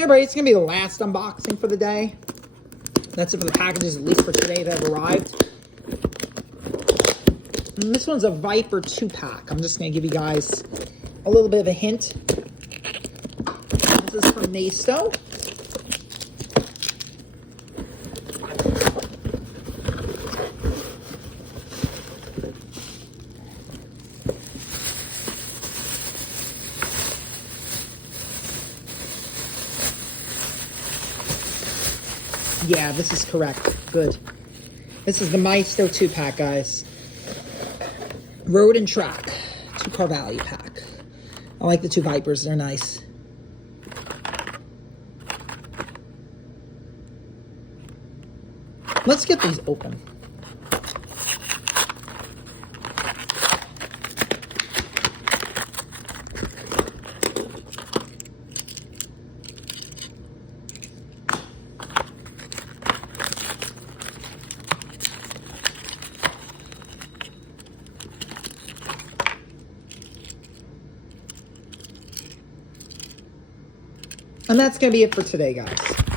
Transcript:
Hey everybody, it's going to be the last unboxing for the day. That's it for the packages, at least for today, that have arrived. And this one's a Viper 2-pack. I'm just going to give you guys a little bit of a hint. This is from Maisto. Yeah, this is correct. Good. This is the Maisto 2-pack, guys. Road and Track. 2-car value pack. I like the 2 Vipers. They're nice. Let's get these open. And that's going to be it for today, guys.